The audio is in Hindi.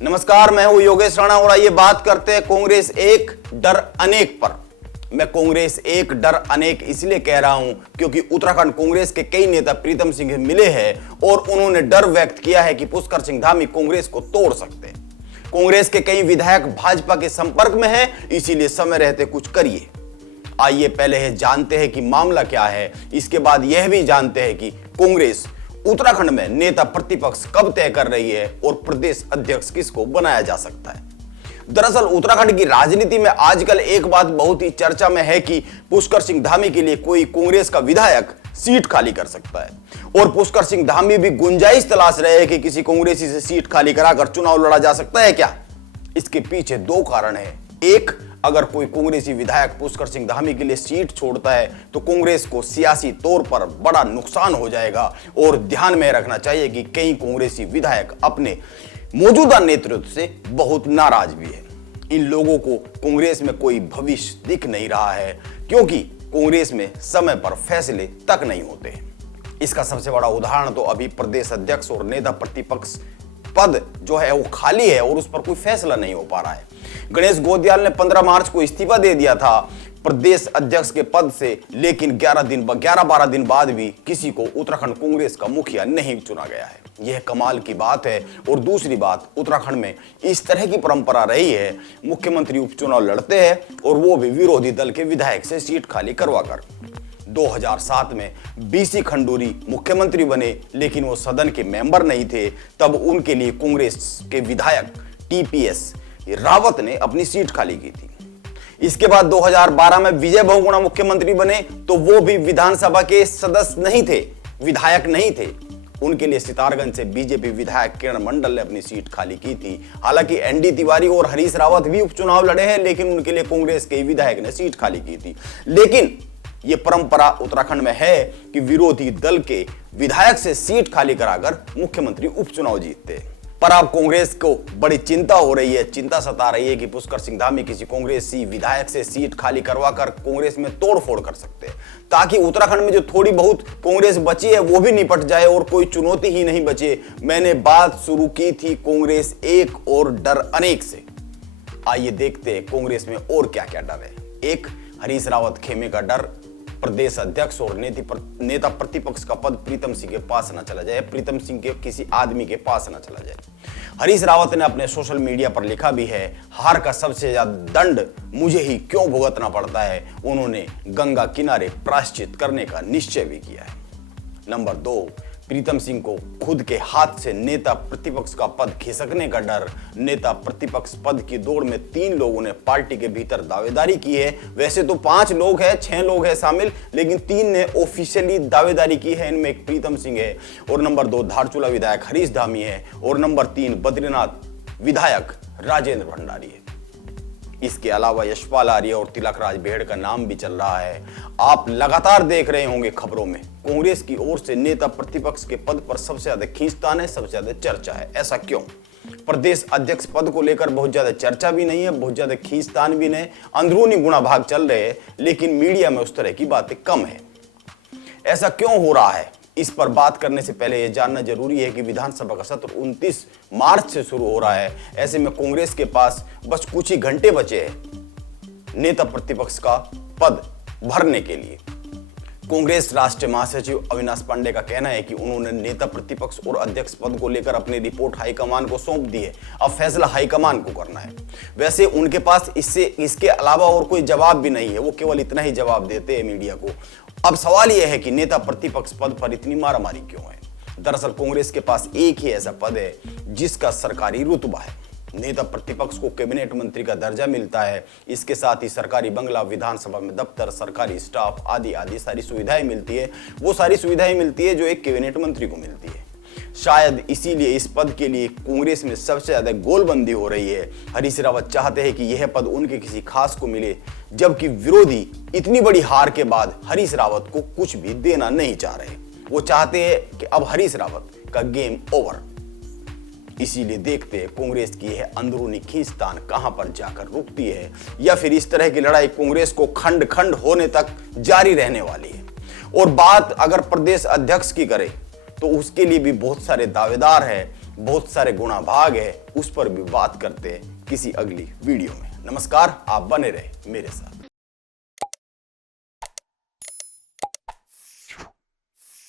नमस्कार, मैं हूं योगेश राणा और आइए बात करते हैं कांग्रेस एक डर अनेक पर। मैं कांग्रेस एक डर अनेक इसलिए कह रहा हूं क्योंकि उत्तराखंड कांग्रेस के कई नेता प्रीतम सिंह मिले हैं और उन्होंने डर व्यक्त किया है कि पुष्कर सिंह धामी कांग्रेस को तोड़ सकते हैं। कांग्रेस के कई विधायक भाजपा के संपर्क में हैं, इसीलिए समय रहते कुछ करिए। आइए पहले जानते हैं कि मामला क्या है, इसके बाद यह भी जानते हैं कि कांग्रेस उत्तराखंड में नेता प्रतिपक्ष कब तय कर रही है और प्रदेश अध्यक्ष किसको बनाया जा सकता है। दरअसल उत्तराखंड की राजनीति में आजकल एक बात बहुत ही चर्चा में है कि पुष्कर सिंह धामी के लिए कोई कांग्रेस का विधायक सीट खाली कर सकता है और पुष्कर सिंह धामी भी गुंजाइश तलाश रहे हैं कि किसी कांग्रेसी से सीट खाली कराकर चुनाव लड़ा जा सकता है क्या। इसके पीछे दो कारण है। एक, अगर कोई कांग्रेसी विधायक पुष्कर सिंह धामी के लिए सीट छोड़ता है तो कांग्रेस को सियासी तौर पर बड़ा नुकसान हो जाएगा और ध्यान में रखना चाहिए कि कई कांग्रेसी विधायक अपने मौजूदा नेतृत्व से बहुत नाराज भी है। इन लोगों को कांग्रेस में कोई भविष्य दिख नहीं रहा है क्योंकि कांग्रेस में समय पर फैसले तक नहीं होते। इसका सबसे बड़ा उदाहरण तो अभी प्रदेश अध्यक्ष और नेता प्रतिपक्ष पद जो है वो खाली है और उस पर कोई फैसला नहीं हो पा रहा है। गणेश गोदियाल ने 15 मार्च को इस्तीफा दे दिया था प्रदेश अध्यक्ष के पद से, लेकिन 11-12 दिन बाद भी किसी को उत्तराखंड कांग्रेस का मुखिया नहीं चुना गया है। यह कमाल की बात है। और दूसरी बात, उत्तराखंड में इस तरह की परंपरा रही है, मुख्यमंत्री उपचुनाव लड़ते हैं और वो भी विरोधी दल के विधायक से सीट खाली करवाकर। 2007 में बीसी खंडूरी मुख्यमंत्री बने, लेकिन वो सदन के मेंबर नहीं थे। तब उनके लिए कांग्रेस के विधायक टीपीएस रावत ने अपनी सीट खाली की थी। इसके बाद 2012 में विजय बहुगुणा मुख्यमंत्री बने तो वो भी विधानसभा के सदस्य नहीं थे, विधायक नहीं थे। उनके लिए सितारगंज से बीजेपी विधायक किरण मंडल ने अपनी सीट खाली की थी। हालांकि एनडी तिवारी और हरीश रावत भी उपचुनाव लड़े हैं, लेकिन उनके लिए कांग्रेस के विधायक ने सीट खाली की थी। लेकिन यह परंपरा उत्तराखंड में है कि विरोधी दल के विधायक से सीट खाली कराकर मुख्यमंत्री उपचुनाव जीतते हैं। पर अब कांग्रेस को बड़ी चिंता हो रही है, चिंता सता रही है कि पुष्कर सिंह धामी किसी कांग्रेसी विधायक से सीट खाली करवाकर कांग्रेस में तोड़फोड़ कर सकते हैं, ताकि उत्तराखंड में जो थोड़ी बहुत कांग्रेस बची है वो भी निपट जाए और कोई चुनौती ही नहीं बचे। मैंने बात शुरू की थी कांग्रेस एक और डर अनेक से। आइए देखते हैं कांग्रेस में और क्या क्या डर है। एक, हरीश रावत खेमे का डर, प्रदेश अध्यक्ष और नेता प्रतिपक्ष का पद प्रीतम सिंह के पास न चला जाए, प्रीतम सिंह के किसी आदमी के पास न चला जाए। हरीश रावत ने अपने सोशल मीडिया पर लिखा भी है, हार का सबसे ज्यादा दंड मुझे ही क्यों भुगतना पड़ता है। उन्होंने गंगा किनारे प्रायश्चित करने का निश्चय भी किया है। नंबर 2, प्रीतम सिंह को खुद के हाथ से नेता प्रतिपक्ष का पद खिसकने का डर। नेता प्रतिपक्ष पद की दौड़ में 3 लोगों ने पार्टी के भीतर दावेदारी की है। वैसे तो 5 लोग हैं, 6 लोग हैं शामिल, लेकिन 3 ने ऑफिशियली दावेदारी की है। इनमें एक प्रीतम सिंह है और नंबर 2 धारचूला विधायक हरीश धामी है और नंबर 3 बद्रीनाथ विधायक राजेंद्र भंडारी है। इसके अलावा यशपाल आर्य और तिलक राज बेहड़ का नाम भी चल रहा है। आप लगातार देख रहे होंगे खबरों में, कांग्रेस की ओर से नेता प्रतिपक्ष के पद पर सबसे ज्यादा खींचतान है, सबसे ज्यादा चर्चा है। ऐसा क्यों? प्रदेश अध्यक्ष पद को लेकर बहुत ज्यादा चर्चा भी नहीं है, बहुत ज्यादा खींचतान भी नहीं, अंदरूनी गुणा भाग चल रहे हैं, लेकिन मीडिया में उस तरह की बातें कम है। ऐसा क्यों हो रहा है? इस पर बात करने से पहले यह जानना जरूरी है कि विधानसभा का सत्र 29 मार्च से शुरू हो रहा है। ऐसे में कांग्रेस के पास बस कुछ ही घंटे बचे हैं नेता प्रतिपक्ष का पद भरने के लिए। कांग्रेस राष्ट्रीय महासचिव अविनाश पांडे का कहना है कि उन्होंने नेता प्रतिपक्ष और अध्यक्ष पद को लेकर अपनी रिपोर्ट हाईकमान को सौंप दी है, अब फैसला हाईकमान को करना है। वैसे उनके पास इसके अलावा और कोई जवाब भी नहीं है, वो केवल इतना ही जवाब देते हैं मीडिया को। अब सवाल यह है कि नेता प्रतिपक्ष पद पर इतनी मारामारी क्यों है? दरअसल कांग्रेस के पास एक ही ऐसा पद है जिसका सरकारी रुतबा है। नेता प्रतिपक्ष को कैबिनेट मंत्री का दर्जा मिलता है। इसके साथ ही सरकारी बंगला, विधानसभा में दफ्तर, सरकारी स्टाफ आदि आदि सारी सुविधाएं मिलती है। वो सारी सुविधाएं मिलती है जो एक कैबिनेट मंत्री को मिलती है। शायद इसीलिए इस पद के लिए कांग्रेस में सबसे ज्यादा गोलबंदी हो रही है। हरीश रावत चाहते हैं कि यह पद उनके किसी खास को मिले, जबकि विरोधी इतनी बड़ी हार के बाद हरीश रावत को कुछ भी देना नहीं चाह रहे। वो चाहते हैं कि अब हरीश रावत का गेम ओवर। इसीलिए देखते हैं कांग्रेस की यह अंदरूनी खींचतान कहां पर जाकर रुकती है, या फिर इस तरह की लड़ाई कांग्रेस को खंड खंड होने तक जारी रहने वाली है। और बात अगर प्रदेश अध्यक्ष की करें तो उसके लिए भी बहुत सारे दावेदार हैं। बहुत सारे गुणा भाग है, उस पर भी बात करते हैं किसी अगली वीडियो में। नमस्कार, आप बने रहे मेरे साथ।